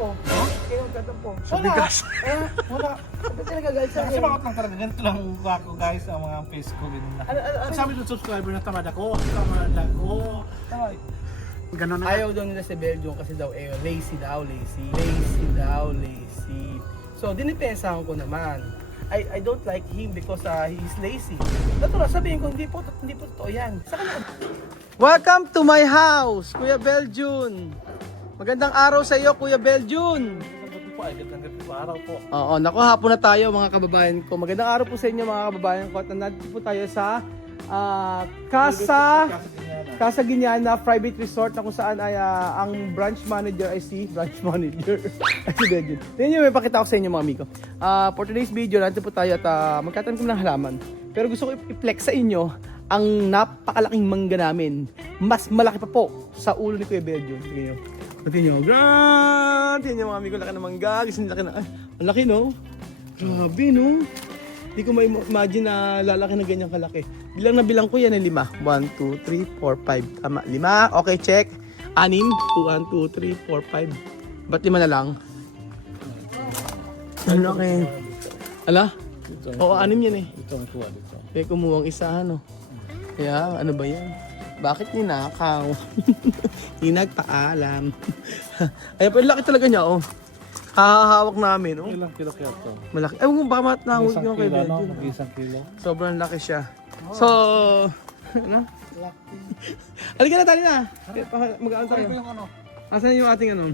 tatampo. Kayo tatampo. Sa bigas. Wala. Sabi talaga guys. Kasi bakit lang talaga, ganito lang ako guys, ang mga face ko, ganun na. Ang sabi ng subscriber na tamad ako. Ganun na. Ayaw daw nila sa Belgium kasi daw lazy daw. So dinipensahan ko naman. I don't like him because he's lazy. Natural, sabihin ko hindi po totoo yan. Welcome to my house, Kuya Beljun. Magandang araw sa iyo, Kuya Beljun. Gandang araw po. Oo, naku, hapon na tayo mga kababayan ko. Magandang araw po sa inyo mga kababayan ko. At nandito po tayo sa Casa Guiana Private Resort na kung saan ay ang branch manager ay si Beljun. Tingnan nyo, may pakita ko sa inyo mga amigo. For today's video, nandito po tayo at magkatanim ko ng halaman. Pero gusto ko i-flex sa inyo ang napakalaking mangga namin. Mas malaki pa po sa ulo ni Kuya Beljun. Tingnan nyo. Tingnan nyo. Tingnan nyo mga amigo, laki ng mangga. Kasi laki na. Ang laki no? Grabe no? Hindi ko ma-imagine na lalaki na ganyan kalaki. Bilang na bilang ko yan ay 5. 1, 2, 3, 4, 5. Tama, 5. Okay, check. 6. 1, 2, 3, 4, 5. Ba't 5 na lang? Ano okay? Ala? Oo, 6 yan eh. Ito ang kuha dito. Kaya kumuha ang isa ano. Kaya ano ba yan? Bakit ninakaw? Hindi nagpaalam. Ayan, pero laki talaga niya oh. Hahawak namin oh. Ilang kilo kaya ito? Malaki. Ewan ko baka matnawag yung kay Beljun. Isang kilo. Sobrang laki siya. So, ano? Halika na tayo na. Mag-ano tayo? Asan yung ating ano?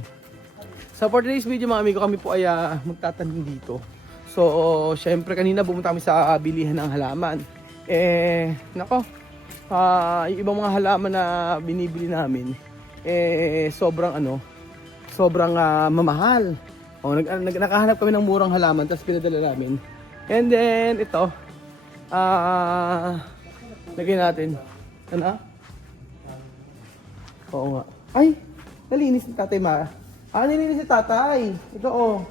So for today's video mga amigo, kami po ay magtatanim dito. So, syempre kanina pumunta kami sa bilihan ng halaman. Nako, yung ibang mga halaman na binibili namin, sobrang mamahal. Nakahanap kami ng murang halaman, tapos pinadala namin. And then, ito, lagyan natin. Ano? Oo nga. Ay, nalinis ni Tatay Ma. Nalinis ni Tatay. Ito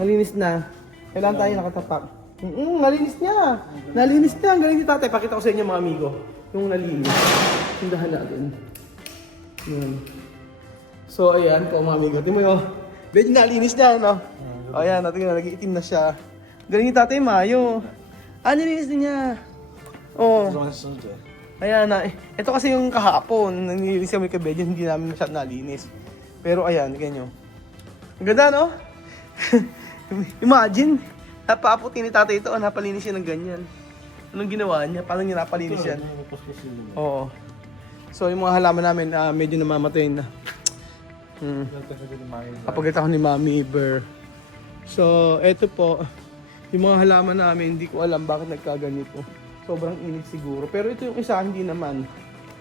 nalinis na. Kailangan tayo nakatapak. Nalinis niya. Nalinis niya. Ang galing ni Tatay. Pakita ko sa inyo mga amigo. Yung nalinis. Tindahan natin. Yan. So, ayan po mga amigo. Tingnan mo yun. Medyo nalinis niya, no? O, ayan. Natin nag-iitim na siya. Galing ni Tatay Mayo. Nilinis din niya. Ayan na. Ito kasi yung kahapon. Nilinis kami kay Beljun. Hindi namin masyadong nalinis. Pero ayan, ganyan. Ang ganda, no? Imagine. Napaaputin ni Tatay ito. Napalinis siya ng ganyan. Anong ginawa niya? Paano niya napalinis yan? Oo. So, yung mga halaman namin, medyo namamatay na. Kapag ako ni Mami Bear. So, eto po. Yung mga halaman namin, hindi ko alam bakit nagkaganito. Sobrang init siguro. Pero ito yung isa, hindi naman.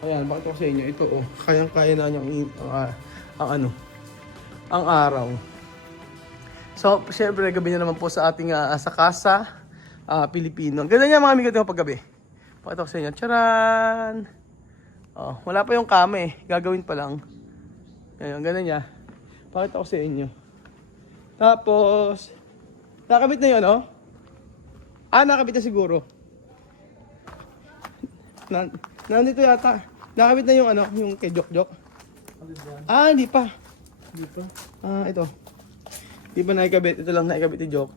Ayan, bakit ako sa inyo? Ito kayang-kaya na niyang ang araw. So, syempre, gabi na naman po sa ating sa Casa Pilipino. Ang ganda niya mga amigo ito paggabi. Bakit ako sa inyo? Charan! Wala pa yung kama eh. Gagawin pa lang. Ayan, ang ganda niya. Bakit ako sa inyo? Tapos, nakabit na yun, no? Nakabit na siguro. Nandito yata. Nakabit na yung yung kay Jok. Hindi pa. Hindi pa? Ito. Hindi pa naikabit. Ito lang naikabit ni Jok.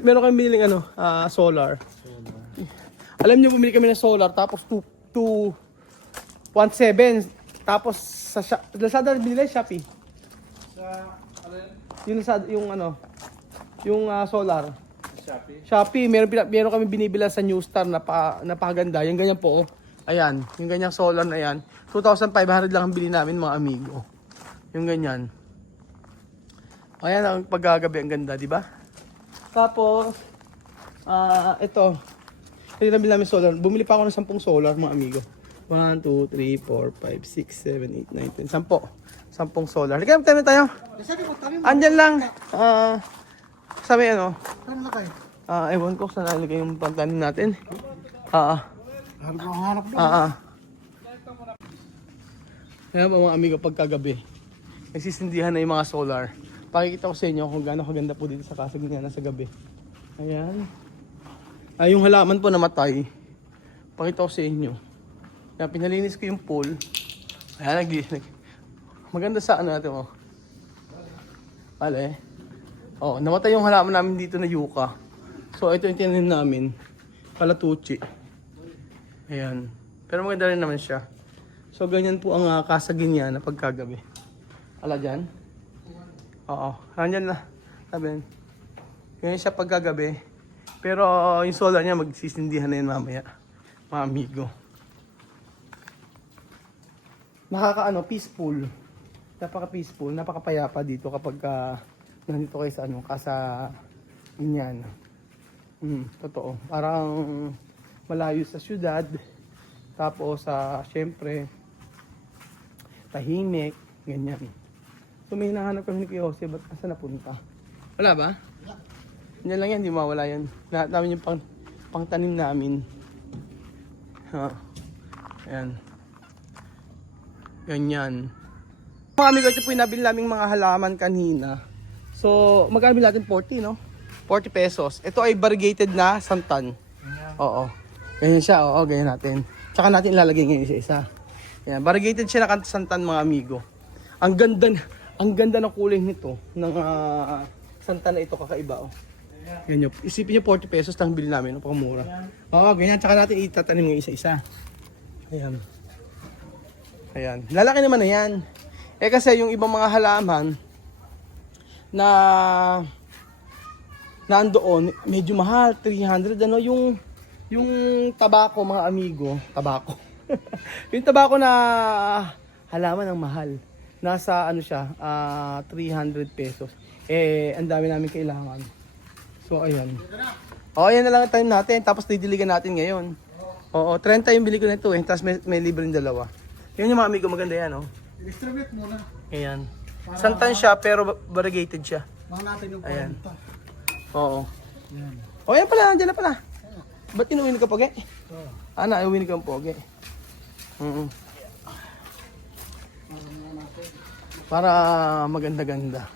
Meron kami biniling solar. Alam niyo, bumili kami ng solar. Tapos 217. Tapos sa Lazada binili Shopee. Yung Lazada, yung solar. Shopee, meron kami binibila sa New Star na napakaganda. Yung ganyan po. Ayan, yung ganyang solar na yan. 2,500 lang ang bili namin mga amigo. Yung ganyan. Ayan ang paggagabi, ang ganda, di ba? Tapos ito. Ito nabili namin solar. Bumili pa ako ng 10 solar mga amigo. 1, 2, 3, 4, 5, 6, 7, 8, 9, 10. 10 solar. Halika tayo. Andyan lang. Sabi Saan na kayo? Ewan ko saan nalagay yung pagtanim natin. Hanap doon. Kaya ba mga amigo pagkagabi, nagsisindihan na yung mga solar. Pakikita ko sa inyo kung gaano kaganda po dito sa Casa Guiana sa gabi. Ayan. Yung halaman po namatay. Pakita ko sa inyo. Kaya pinalinis ko yung pool. Ayan, maganda sa natin Bale. Oh, namatay yung halaman namin dito na yuka. So ito yung tinanim namin. Palatuchi. Ayan. Pero maganda rin naman siya. So ganyan po ang kasagin niya na pagkagabi. Ala dyan? Oo. Nandyan na. Sabi. Ganyan siya pagkagabi. Pero yung solar niya magsisindihan na yun mamaya. Mga amigo. Peaceful. Napaka-peaceful. Napakapayapa dito kapag nandito kayo sa kasa ganyan. Totoo. Parang malayo sa syudad. Tapos syempre tahimik, ganyan. So may hinahanap kami ni Kuya Jose, ba't asa napunta? Wala ba? Yan lang yan, di mawala yan. Lahat namin yung pangtanim namin. Ayan. Ganyan. Mga amigo, ito po yung nabili naming mga halaman kanina. So, magkano bilhin natin? 40, no? 40 pesos. Ito ay variegated na santan. Oo. Ganyan siya, oo, ganyan natin. Tsaka natin ilalagay ngayon isa-isa. Yan, variegated siya na santan, mga amigo. Ang ganda ng kulay nito, ng santan na ito, kakaiba, oh. Ganyan. Isipin niyo 40 pesos lang bilhin namin, napakamura. Oo, ganyan. Tsaka natin itatanim ngayon isa-isa. Ayan. Ayan. Lalaki naman na yan. Eh kasi yung ibang mga halaman na nandoon, medyo mahal, 300 ano, yung tabako, mga amigo, tabako. Yung tabako na halaman ang mahal. Nasa siya, 300 pesos. Eh, ang dami namin kailangan. So, ayan. O, ayan na lang ang time natin. Tapos, didiligan natin ngayon. Oo, 30 yung bili ko nito eh. Tapos, may libreng dalawa. Yun yung mga amigo, maganda yan, oh. I-distribute muna. Ayan. Santan siya, pero variegated siya. Mga natin yung Ayan. 40. Oo. Yan. O, yan pala, nandiyan na pala. Ba't inuwi ka poge? Oo. Ana, iuwi ka poge. Para maganda-ganda.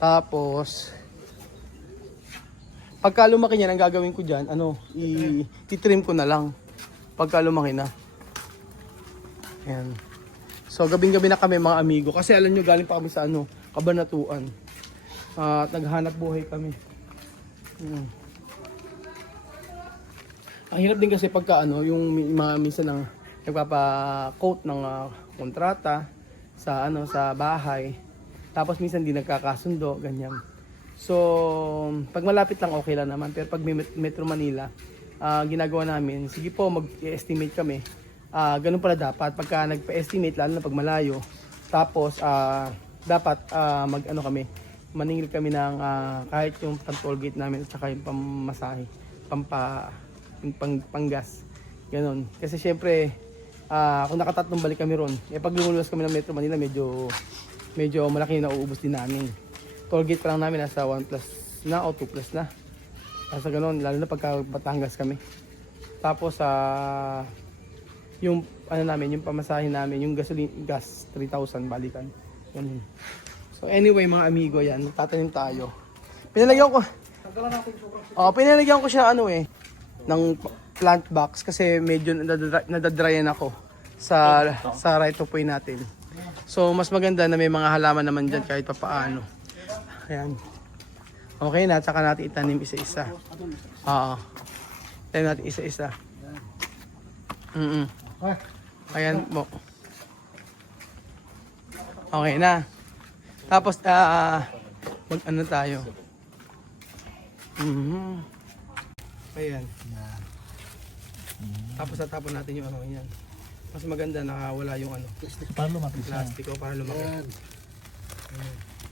Tapos, pagka lumaki niyan, ang gagawin ko dyan, i-trim ko na lang. Pagka lumaki na. Ayan. So, gabing-gabi na kami, mga amigo. Kasi alam nyo, galing pa kami sa Kabanatuan. At naghanap buhay kami. Ang hirap din kasi pagka yung mga minsan ng nagpapa-quote ng kontrata sa sa bahay. Tapos minsan di nagkakasundo, ganyan. So, pag malapit lang okay lang naman, pero pag Metro Manila, ginagawa namin, sige po, mag-estimate kami. Ganun pala dapat pagka nagpa-estimate, lalo na pag malayo. Tapos dapat kami, maningil kami ng kahit yung pang-toll gate namin at saka yung pamasahe, panggas. Ganun. Kasi syempre, kung nakatatlong balik kami ron, pag lumuluwas kami ng Metro Manila, medyo malaki yung nauubos din namin. Toll gate pa lang namin nasa 1 plus na o 2 plus na. Kasi ganun, lalo na pagka Batangas kami. Tapos yung yung pamasahe namin, yung gas 3,000 balikan. Ganun. So anyway, mga amigo, yan, tatanim tayo. Pinalagyan ko siya ng plant box kasi medyo nadadryan ako sa right of way natin. So mas maganda na may mga halaman naman dyan kahit papaano. Ayan. Okay na, tsaka natin itanim isa-isa. Itanim natin isa-isa. Ayan mo. Okay na. Tapos mag tayo. Ayan. Tapos tatapon natin yung yan. Mas maganda nakawala yung Para lumapit siya. plastiko para lumaki.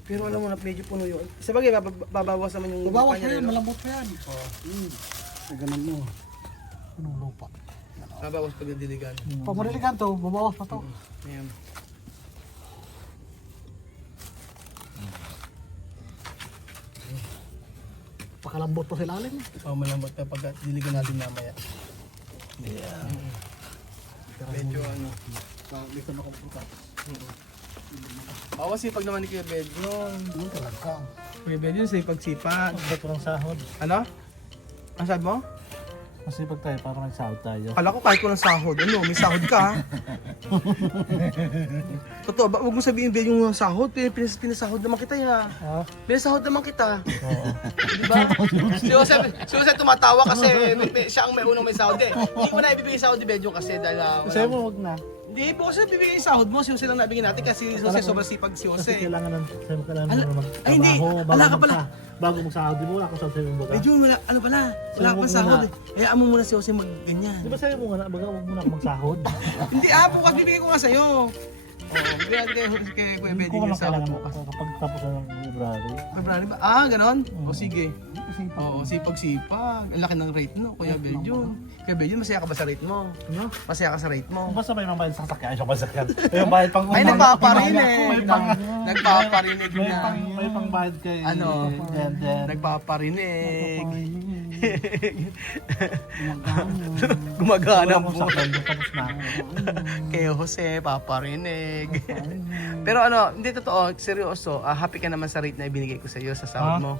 Pero alam mo na medyo puno yun. Sabagay, babawas naman yung Babawas lupa na niya, yan, no? malambot pa yan. Ganun mo. Anong lupa? Babawas pag nadiligan. Pag mariligan to, babawas pa to. Ayan. Pakalambot pa sa ilalim. Malambot na pag diligan natin mamaya. Medyo Dito na komputa. Sipag naman ni Kuya Bedron. Yun talaga. Kuya Bedron, sipag-sipag. Ito ng sahod. Ano? Ang sabi mo? Masipag tayo para may sahod tayo. Kala ko kahit ko ng sahod. Ano, may sahod ka ha? Totoo, huwag mo sabihin ba yung sahod? Pinasahod naman kita ya. Ha? Pinasahod naman kita. Oo. Diba? Si Jose tumatawa kasi siya ang may unang may sahod eh. Hindi ko na ibibigay sahod ni Bedyo kasi dahil Sa'yo mo, wag na. hindi po kasi bibigay yung sahod mo. Si Jose lang nabigyan natin kasi si Jose sobrang sipag si Kasi Jose. kailangan mo kailangan Ala- mo ay, hindi. magtrabaho Ala ka pala. bago magsahod. Di mo wala akong sahod baga. Bedyo, wala, ano pala? Wala Sabi ka mo pang sahod muna. eh. Hayaan mo muna si Jose magganyan. Di ba sa'yo mo nga na, baga huwag muna ako magsahod. Hindi bukas bibigay ko nga sa'yo. Oo, bibigyan kay Kuya Hindi Bedyo ko yung lang sahod kailangan mo. kapag tapos na ng February. February ba? Ganon? O sige. Oo, sipag-sipag. Ang laki ng rate no, Kuya Bedyo. Kuya Bedyo, masaya ka ba sa rate mo? Ano? Masaya ka sa rate mo? Basta may mga bayad sa sasakyan, ay sasakyan. May bayad pang Ay, nagpaparinig. May pang Nagpaparinig may na. pang may pang bayad kay Ano? Then Nagpaparinig. Gumagana po. tapos na. Kay Jose, paparinig. Pero ano, hindi totoo, seryoso. Happy ka naman sa rate na ibinigay ko sa iyo sa sahod mo.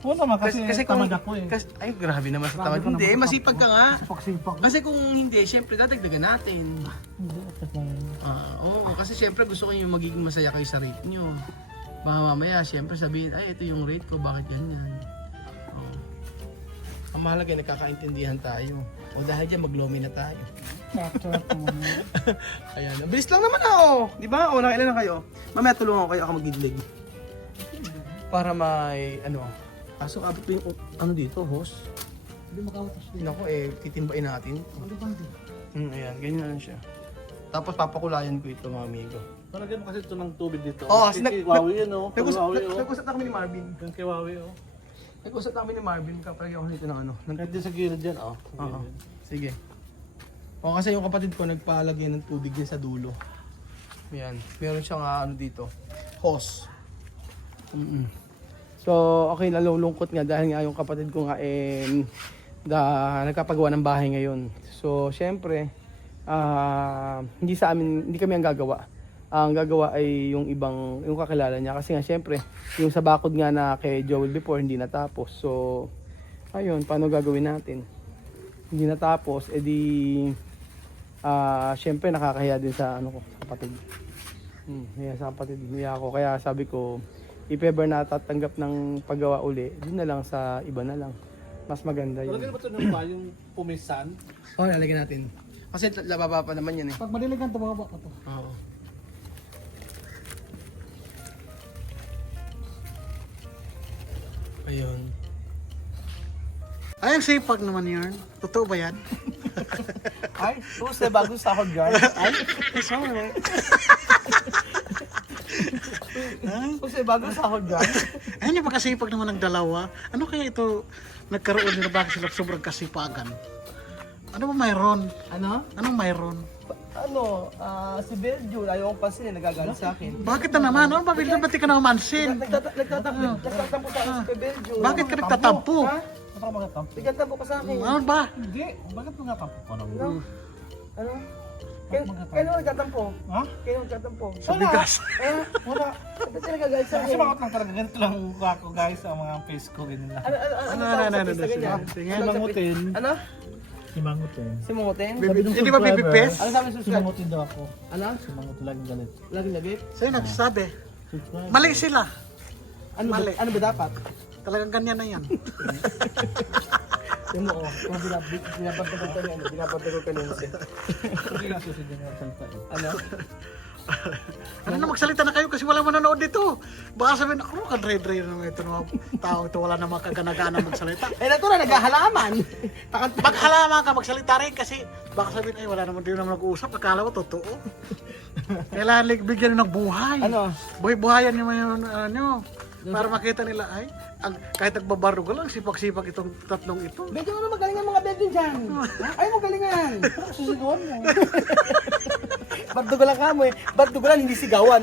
Oo naman kasi, tamad ako eh. Ay, grabe naman sa tamad. Grabe ka Hindi, naman. masipag ka nga. Sipag-sipag. Kasi kung hindi, syempre dadagdagan natin. Hindi, tapos lang. Oo, kasi syempre gusto ko yung magiging masaya kayo sa rate nyo. Baka mamaya, syempre sabihin, ay ito yung rate ko, bakit ganyan? Oo. Ang mahalaga, nagkakaintindihan tayo. O dahil dyan, maglomi na tayo. Ayan, bilis lang naman ako. Di ba? O, nakailan na kayo. Mamaya tulungan ko kayo ako magdidilig. Para may, kaso abot ko yung, dito, host. Hindi makawatas din. Naku, titimbain natin. Ano ba hindi? Ayan, ganyan lang siya. Tapos papakulayan ko ito, mga amigo. Palagyan mo kasi ito ng tubig dito. Oo, kasi Kay Wawi yun oh. Kay Wawi oh. Nag-usap na kami ni Marvin. Yung kay Wawi oh. Nag-usap na kami ni Marvin, kapag ako nito ng Kahit din sa gilid yan oh. Oo. Sige. O kasi yung kapatid ko nagpalagay ng tubig din sa dulo. Yan. Meron siyang dito. Hose. So, okay, nalulungkot nga dahil nga yung kapatid ko nga nagkapagawa ng bahay ngayon. So, syempre, hindi kami ang gagawa. Ang gagawa ay yung kakilala niya. Kasi nga, syempre, yung sa bakod nga na kay Joel before, hindi natapos. So, ayun, paano gagawin natin? Hindi natapos, syempre nakakahiya din sa kapatid. Sa kapatid niya ako. Kaya sabi ko, if ever natatanggap ng paggawa uli, doon na lang sa iba na lang. Mas maganda yun. Palagyan mo ito ng ba yung pumisan? Oo, lalagyan natin. Kasi lababa pa naman yan eh. Pag madiligan ito, bababa ka to. Oo. Ayun. Ay, ang sipag naman yun. Totoo ba yan? Ay, tapos na bagong sahod guys. Ay, sorry. Tapos na bagong sahod guys. Ay, hindi ba kasipag naman ng dalawa? Ano kaya ito nagkaroon nila? Bakit sila sobrang kasipagan? Ano ba mayroon? Ano? Anong mayroon? Si Beljo, ayaw kong pansinin, nagagalit sa akin. Bakit na naman? Ano ba? Ba't di ka na umansin? Nagtatampo sa akin si Kuya Beljo. Bakit ka nagtatampo? Ha? Ano ka mga tampo? Nagtatampo ka sa akin. Ano ba? Hindi. Bakit mga tampo ka naman? Ano? Kailan nagtatampo? Ha? Kailan nagtatampo? Sa bigas. Wala. Ba't sila nagagalit sa Kasi akin? bakit lang talaga ganito lang ako guys ang mga face ko ganyan lang. Ano tawag sa pista ganyan? Sige. Simangutin. Ano? Simangutin. Simungutin? Hindi ba bibipes? Ano sabi ng subscribe? Simangutin daw ako. Ano? Simangutin laging galit. Laging lagit? Sa'yo nagsasabi. Subscribe. Mali sila. Ano ba dapat? Talagang ganyan na yan. Yung mo, kung binabantagol ka niya, binabantagol ka niya. Hindi nga susunod yung salita eh. Ano? Ano na magsalita na kayo kasi wala manonood dito. Baka sabihin, ano ka dre-dre naman ito mga tao ito, wala namang kagana-gana magsalita. Natural, naghahalaman. Maghalaman ka, magsalita rin kasi baka sabihin, ay wala naman din naman nag-uusap, akala ko totoo. Kailangan bigyan ng buhay. Ano? Buhay-buhayan nyo yung para makita nila, ay, kahit nagbabaro ka lang, sipag-sipag itong tatlong ito. Medyo ano magalingan mga bedroom dyan. Ay mo galingan. Susunod mo. Bardugo lang ka mo eh. Bardugo lang, hindi sigawan.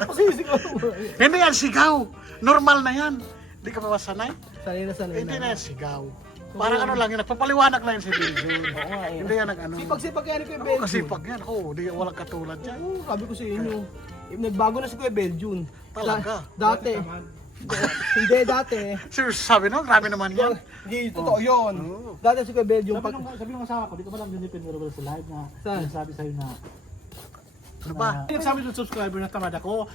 Kasi sigawan mo. Hindi yan sigaw. Normal na yan. Hindi ka mawasanay. Sanay na sanay Hindi na. na yan sigaw. Parang ano lang yun, nagpapaliwanag lang yan si Biljun. Oo nga eh. Hindi yan nag-ano. Sipag-sipag yan ni Kuya Oo, Beljun. kasipag yan. Oo, di walang katulad yan. Oo, sabi ko sa inyo. Nagbago na si Kuya Beljun. Talaga. Dati. Hindi, dati. Seryoso sabi no? Grabe naman yan. Hindi, totoo yun. Dati si Kuya Belgium, Sabi ng asawa ko, dito ba lang dinipin mo sa live na Saan? sabi sa'yo na Ano ba? Sabi ng subscriber na tamad ako.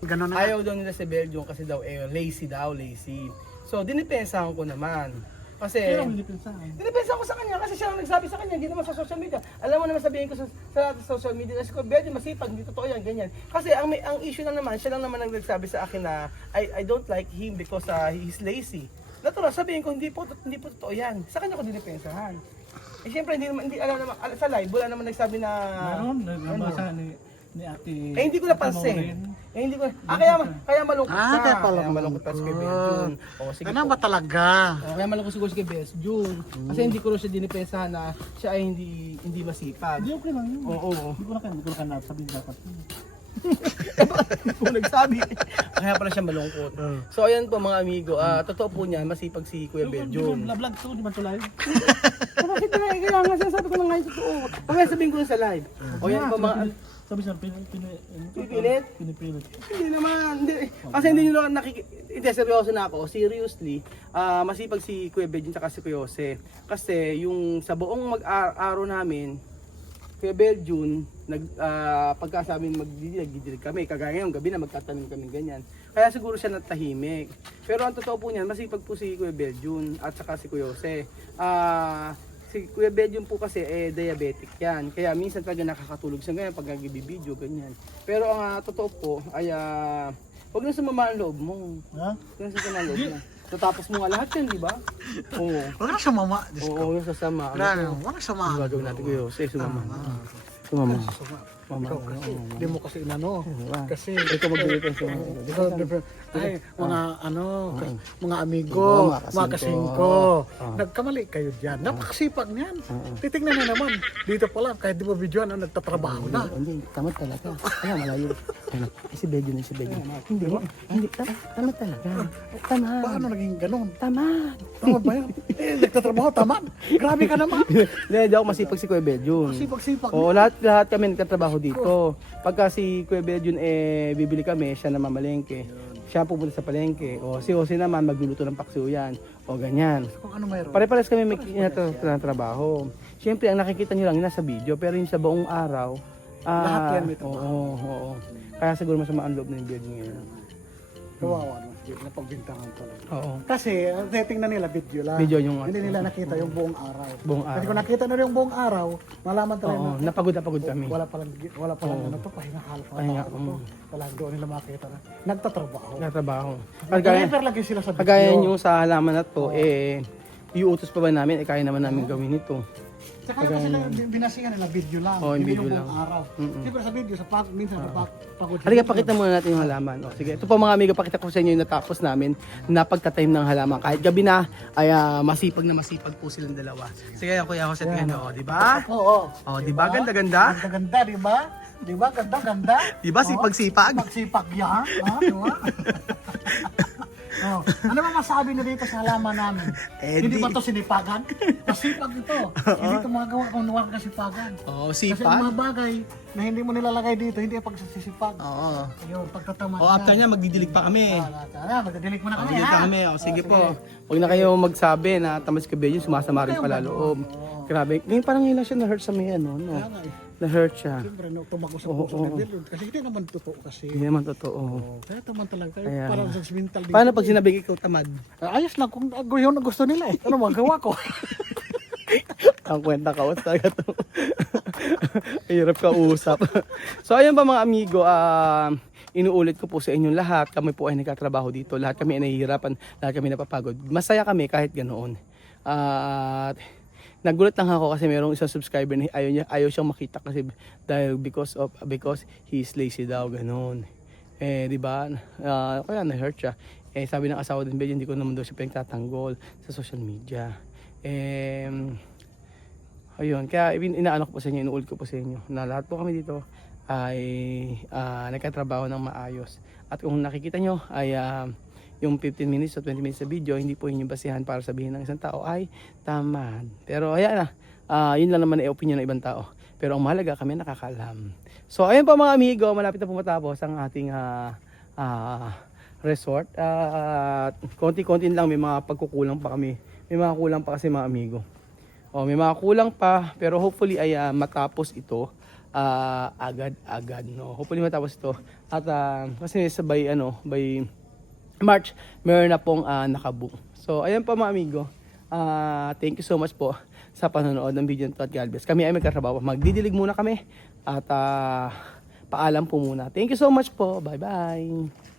Ganon na. ayaw daw nila si Belgium kasi daw, lazy daw, lazy. So, dinipensahan ko naman. Kasi, Pero hindi pinsan. dinipensahan ko sa kanya kasi siya ang nagsabi sa kanya, hindi naman sa social media. Alam mo naman sabihin ko sa lahat ng social media na si Kuya Belgium masipag, hindi totoo yan, ganyan. Kasi ang issue lang naman, siya lang naman ang nagsabi sa akin na I don't like him because he's lazy. Natural, sabihin ko, hindi po totoo yan. Sa kanya ko dinipensahan. Eh syempre, hindi alam naman, sa live, wala naman nagsabi na... Meron, nabasa ni ate. Eh hindi ko napansin. Eh hindi ko. Kaya malungkot ka. kaya pala Kaya malungkot pa si Kuya Belgium. O sige. Ano ba talaga? Kaya malungkot siguro si Kuya Belgium. Kasi hindi ko rin siya dinipensahan na siya ay hindi masipag. Hindi okay lang yun. Oo. Hindi ko na kaya sabihin dapat. Kung nagsabi. Kaya pala siya malungkot. So ayan po mga amigo, totoo po niyan, masipag si Kuya Belgium. Vlog to, di ba to live? Bakit na? Kaya nga sinasabi ko na nga yung totoo. Kaya sabihin ko na sa live. O yan po mga... Sabi siya, Pipilit? pinipilit. Hindi naman, hindi. Kasi hindi nyo lang hindi, seryoso na ako. Seriously, masipag si Kuya Belgium at si Kuya Jose. Kasi yung sa buong mag-araw namin, Kuya Belgium, pagkasabi magdidilig kami, kagaya ngayong gabi na magtatanong kami ganyan. Kaya siguro siya natahimik. Pero ang totoo po niyan, masipag po si Kuya Belgium at saka si Kuya Jose. Si Kuya Belgium po kasi diabetic yan. Kaya minsan talaga nakakatulog siya ganyan pag nag-video ganyan. Pero ang totoo po ay huwag na sumama ang loob mo. Ha? Huwag na sumama ang loob mo. Tatapos mo nga lahat yan, di ba? Oo. Huwag na sumama. Diyos ko. Oo, huwag na sasama. Grabe, huwag na sumama. Ano gagawin natin Kuya Jose? Sumama. Sumama. Ikaw kasi, hindi mo kasi inano. Kasi, Ito magbibigay sa ay, mga mga amigo, Oo, mga mga kasingko. kasingko. Nagkamali kayo dyan. Napakasipag niyan. Titignan na naman. Dito pa lang, kahit di ba video na, nagtatrabaho na. Hindi, tamad talaga. Kaya malayo. Si Belgium na si Belgium. Hindi, tamad talaga. Tamad. Paano naging ganun? Tamad. Tamad ba yan? Nagtatrabaho, tamad. Grabe ka naman. Hindi ako masipag si Kuya Belgium. Sipag-sipag. Oo, lahat kami nagtatrabaho dito. Pagka si Kuya Belgium bibili kami, siya na mamalengke. Siya pupunta sa palengke. O si Jose naman magluluto ng paksiw yan. O ganyan. Kung ano mayroon. Pare-pares kami may trabaho. Siyempre, ang nakikita nyo lang yun nasa video, pero yung sa buong araw, Lahat yan may trabaho. Oo. Kaya siguro masama ang loob ng Belgium ngayon. Kawawa naman. Napagbintangan ko lang. Oo. Kasi, ang tingnan nila video lang. Video yung Hindi nila nakita yung buong araw. buong Kasi araw. kung nakita na rin yung buong araw, malaman talaga Oo, na napagod kami. wala palang ano to, pahinga half Pahinga, to. Walang doon nila makita na. Nagtatrabaho. Natrabaho. Nag-refer lagi sila sa video. Kagaya nyo sa halaman na to, iuutos pa ba namin, kaya naman namin gawin ito. Saka kasi binasihan nila video lang. Oo, yung hindi video yung lang. buong araw. Siyempre sa video, minsan pagod. Halika, pakita muna natin yung halaman. O, sige, ito po mga amigo, pakita ko sa inyo yung natapos namin na pagtatime ng halaman. Kahit gabi na, ay masipag po silang dalawa. Sige, Kuya Jose, tingnan nyo, di ba? Oo. O, di ba? Ganda-ganda? Ganda, di ba? Di ba? Ganda. Di ba? Sipag-sipag? Magsipag yan. Ha? Di ba? Oh. Ano ba masabi na dito sa halaman namin? Hindi ba ito sinipagan? Masipag ito. Hindi ito magawa kung nuwang kasipagan. Oo, Kasi ang sipag. mga bagay na hindi mo nilalagay dito, hindi ang pagsisipag. Oo. Yun, pagtatamad O, after niya, magdidilig pa kami. magdidilig mo na kami, Magdidilig ha? pa kami. O, sige po. Huwag na kayo magsabi na tamas ka Belgium, sumasama rin pala loob. Grabe. Ngayon parang ngayon lang siya na-hurt sa may ano, no? Kaya nga eh. Na-hurt siya. Siyempre, no, tumakbo sa Oo, puso oo. ng Berlin. Kasi hindi naman totoo kasi. Hindi naman totoo. Kaya naman talaga. Kaya- Parang sa mental dito. Paano pag sinabi ikaw tamad? Ayos lang kung yun ang gusto nila eh. Ano magawa ko? Ang kwenta ka, talaga to. Hirap ka usap. So ayun ba mga amigo, inuulit ko po sa inyong lahat, kami po ay nagkatrabaho dito, lahat kami ay nahihirapan, lahat kami napapagod. Masaya kami kahit ganoon. At nagulat lang ako kasi mayroong isang subscriber na ayaw siyang makita kasi dahil because he's lazy daw, ganoon. Di ba? Kaya na-hurt siya. Sabi ng asawa din, hindi ko naman daw siya pinagtatanggol sa social media. Ayun, kaya inaano ko po sa inyo, inuulit ko po sa inyo na lahat po kami dito ay nagkatrabaho ng maayos. At kung nakikita nyo ay yung 15 minutes o 20 minutes sa video, hindi po yun yung basihan para sabihin ng isang tao ay tamad. Pero ayan na, yun lang naman ay opinion ng ibang tao. Pero ang mahalaga kami nakakalam. So ayun po mga amigo, malapit na po matapos ang ating resort. At konti-konti lang, may mga pagkukulang pa kami. May mga kulang pa kasi mga amigo. May mga kulang pa, pero hopefully ay matapos ito agad-agad, no. Hopefully matapos ito. At kasi by March, meron na pong nakabook. So ayan po mga amigo. Thank you so much po sa panonood ng video nito at God bless. Kami ay magkatrabaho. Magdidilig muna kami at paalam po muna. Thank you so much po. Bye-bye.